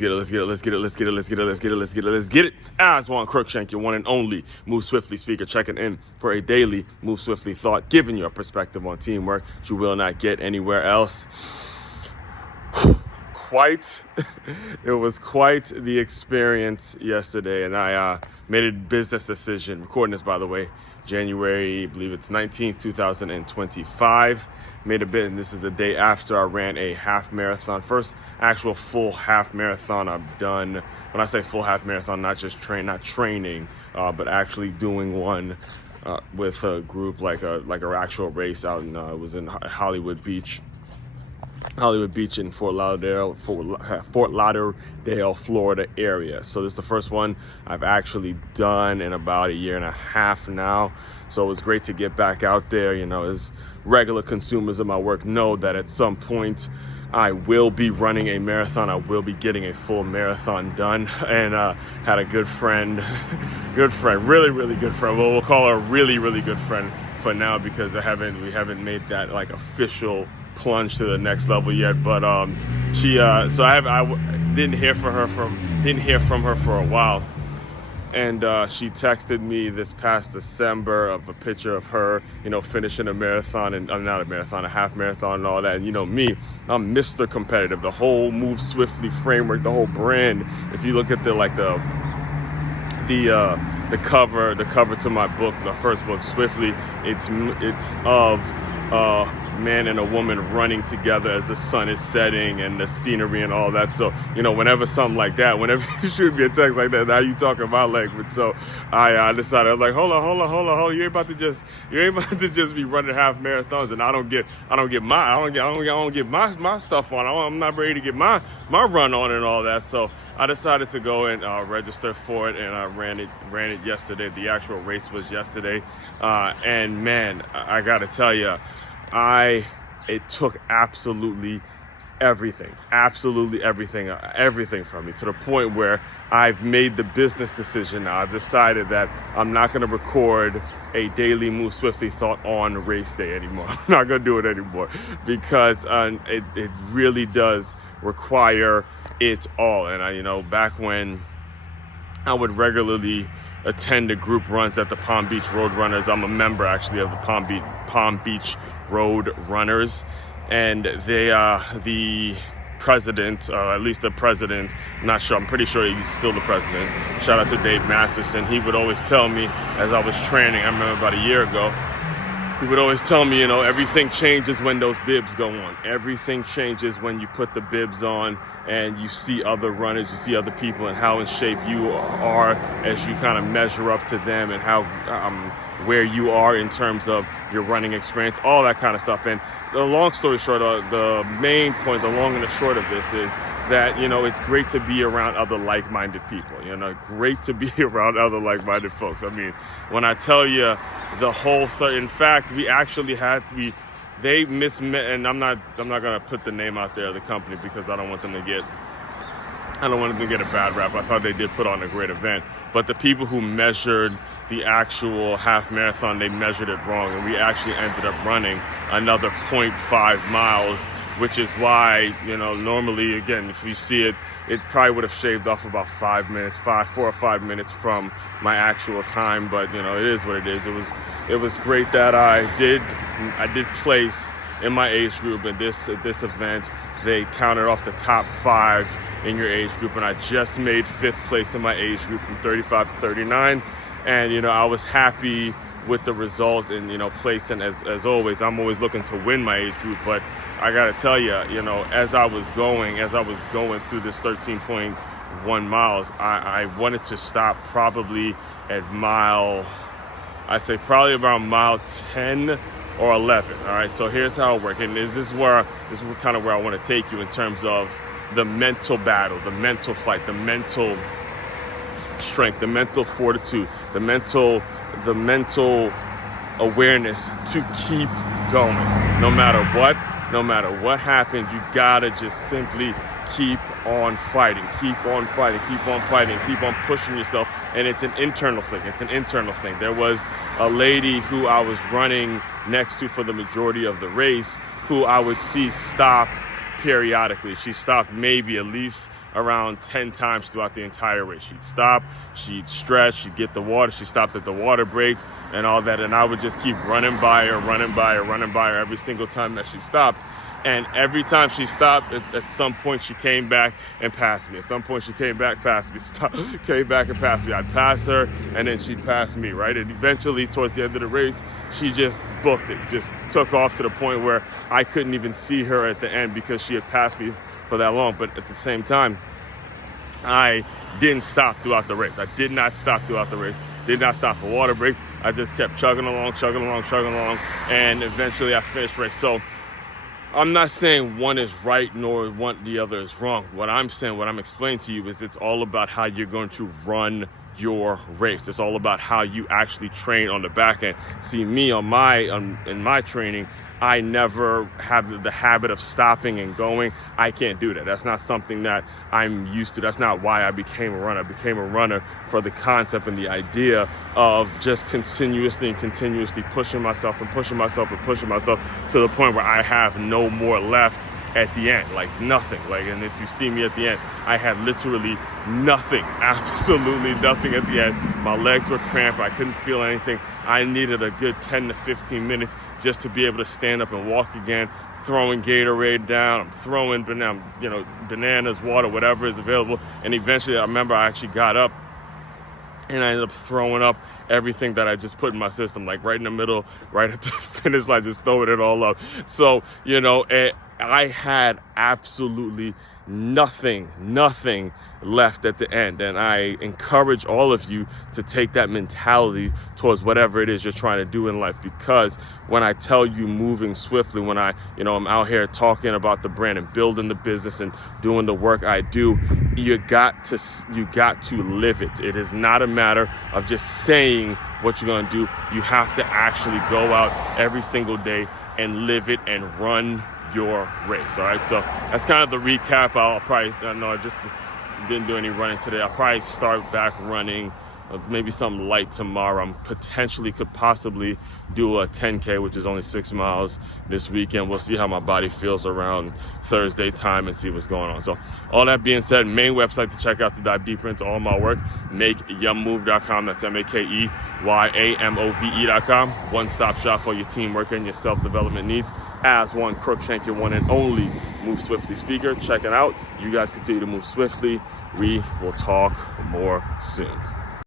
Let's get it. As Juan Crookshank, your one and only Move Swiftly speaker, checking in for a daily Move Swiftly thought, giving you a perspective on teamwork that you will not get anywhere else. It was quite the experience yesterday, and I made a business decision. Recording this, by the way, January, I believe it's 19th, 2025. Made a bit, and this is the day after I ran a half marathon. First actual full half marathon I've done. When I say full half marathon, not training, but actually doing one with a group, like an actual race out in it was in Hollywood Beach in Fort Lauderdale, Florida area. So this is the first one I've actually done in about a year and a half now. So it was great to get back out there. You know, as regular consumers of my work know that at some point I will be running a marathon. I will be getting a full marathon done. And had a good friend, really good friend. Well, we'll call her a really good friend for now, because we haven't made that like official plunge to the next level yet. But she so I didn't hear from her for a while, and she texted me this past December of a picture of her, you know, finishing a marathon, and not a marathon, a half marathon and all that. And you know me, I'm Mr. Competitive. The whole Move Swiftly framework, the whole brand. If you look at the cover to my book, the first book, Swiftly, it's of man and a woman running together as the sun is setting and the scenery and all that. So, you know, whenever something like that, whenever you shoot me a text like that, now you talking about language. So I decided, I was like, hold on. You ain't about to just be running half marathons, and I don't get my stuff on. I'm not ready to get my run on and all that. So I decided to go and register for it, and I ran it yesterday. The actual race was yesterday, and man, I gotta tell you, it took absolutely everything from me, to the point where I've made the business decision now. I've decided that I'm not going to record a daily Move Swiftly thought on race day anymore. I'm not going to do it anymore, because it really does require it all. And back when I would regularly attend the group runs at the Palm Beach Road Runners. I'm a member actually of the Palm Beach Road Runners, and they the president, at least the president, I'm not sure, I'm pretty sure he's still the president. Shout out to Dave Masterson. He would always tell me, as I was training, I remember about a year ago, he would always tell me, everything changes when those bibs go on. Everything changes when you put the bibs on and you see other runners, you see other people, and how in shape you are as you kind of measure up to them, and how where you are in terms of your running experience, all that kind of stuff. And the long story short, the main point, the long and the short of this is that, it's great to be around other like-minded people, great to be around other like-minded folks. I mean, when I tell you the whole thing, in fact, they mismet, and I'm not gonna put the name out there of the company, because I don't want them to get a bad rap. I thought they did put on a great event, but the people who measured the actual half marathon, they measured it wrong, and we actually ended up running another 0.5 miles, which is why, normally, again, if you see it, it probably would have shaved off about 4 or 5 minutes from my actual time. But, it is what it is. It was great that I did place in my age group at this event. They counted off the top 5 in your age group, and I just made 5th place in my age group from 35 to 39. And, I was happy with the result, and, placing, as always, I'm always looking to win my age group. But I got to tell you, as I was going through this 13.1 miles, I wanted to stop probably at probably around mile 10 or 11. All right, so here's how it works. And this is kind of where I want to take you in terms of the mental battle, the mental fight, the mental strength, the mental fortitude, the mental awareness to keep going. No matter what happens, you gotta just simply keep on fighting, keep on pushing yourself. And it's an internal thing. There was a lady who I was running next to for the majority of the race, who I would see stop periodically. She stopped maybe at least around 10 times throughout the entire race. She'd stop, she'd stretch, she'd get the water, she stopped at the water breaks and all that, and I would just keep running by her every single time that she stopped. And every time she stopped, at some point she came back and passed me. At some point she came back, passed me, came back and passed me. I'd pass her, and then she'd pass me, right? And eventually, towards the end of the race, she just booked it, just took off to the point where I couldn't even see her at the end because she had passed me for that long. But at the same time, I didn't stop throughout the race. I did not stop throughout the race. Did not stop for water breaks. I just kept chugging along, and eventually I finished the race. So I'm not saying one is right nor the other is wrong. What I'm saying, what I'm explaining to you is it's all about how you're going to run your race. It's all about how you actually train on the back end. See, me in my training, I never have the habit of stopping and going. I can't do that. That's not something that I'm used to. That's not why I became a runner. I became a runner for the concept and the idea of just continuously pushing myself to the point where I have no more left at the end, like nothing. And if you see me at the end, I had literally nothing, absolutely nothing at the end. My legs were cramped. I couldn't feel anything. I needed a good 10 to 15 minutes just to be able to stand up and walk again, throwing Gatorade down. I'm throwing bananas, water, whatever is available. And eventually I remember I actually got up and I ended up throwing up everything that I just put in my system, like right in the middle, right at the finish line, just throwing it all up. So, I had absolutely nothing left at the end. And I encourage all of you to take that mentality towards whatever it is you're trying to do in life. Because when I tell you moving swiftly, when I'm out here talking about the brand and building the business and doing the work I do, you got to live it. It is not a matter of just saying what you're going to do. You have to actually go out every single day and live it and run your race. All right, so that's kind of the recap. I just didn't do any running today. I'll probably start back running maybe something light tomorrow. Could possibly do a 10K, which is only 6 miles this weekend. We'll see how my body feels around Thursday time and see what's going on. So all that being said, main website to check out to dive deeper into all my work, makeyamove.com. That's MAKEYAMOVE.com. One-stop shop for your teamwork and your self-development needs. As one Crookshank, your one and only Move Swiftly speaker. Check it out. You guys continue to move swiftly. We will talk more soon.